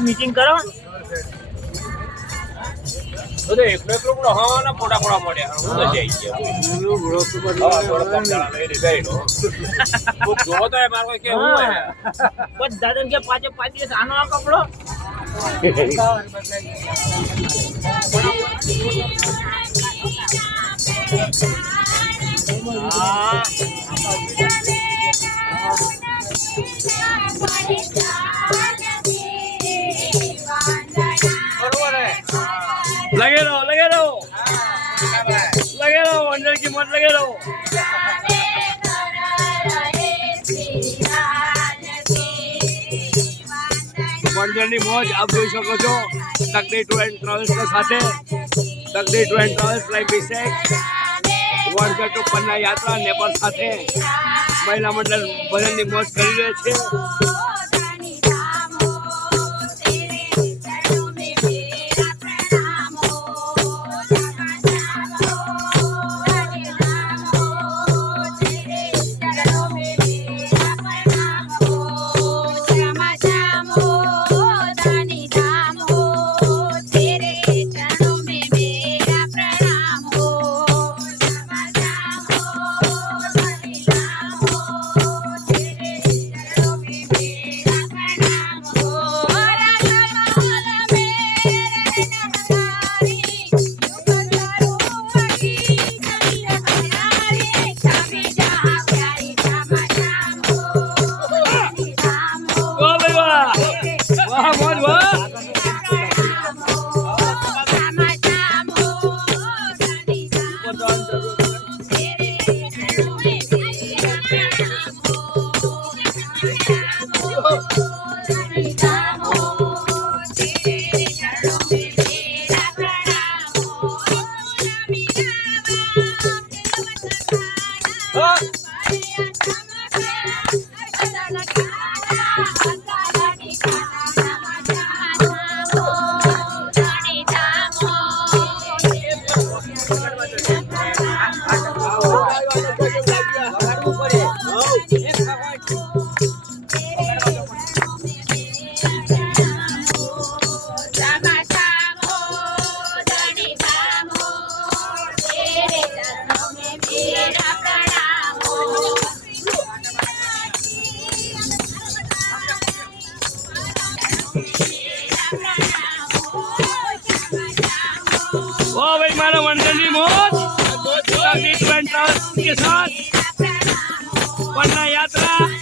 मीटिंग करो તો એકલો એકલો પણ હવાના ફોટા ફોટા પડ્યા હું તો જઈ ગયો તો મારો કેવું દાદા કે પાંચે 5 દિવસ આનો આ કપડો लगे रहो अंदर की मत लगे रहो વંડરની મોજ આપ જોઈ શકો છો તકડી ટૂર એન્ડ ટ્રાવેલ્સ ના સાથે તકડી ટૂર એન્ડ ટ્રાવેલ્સ લાઈવ વિશેષ વડગઢ ટુ પન્ના યાત્રા નેપાળ સાથે મહિલા મંડળ ભજનની મોજ કરી રહે છે भाई मारा वंडरली मोज के साथ पन्ना यात्रा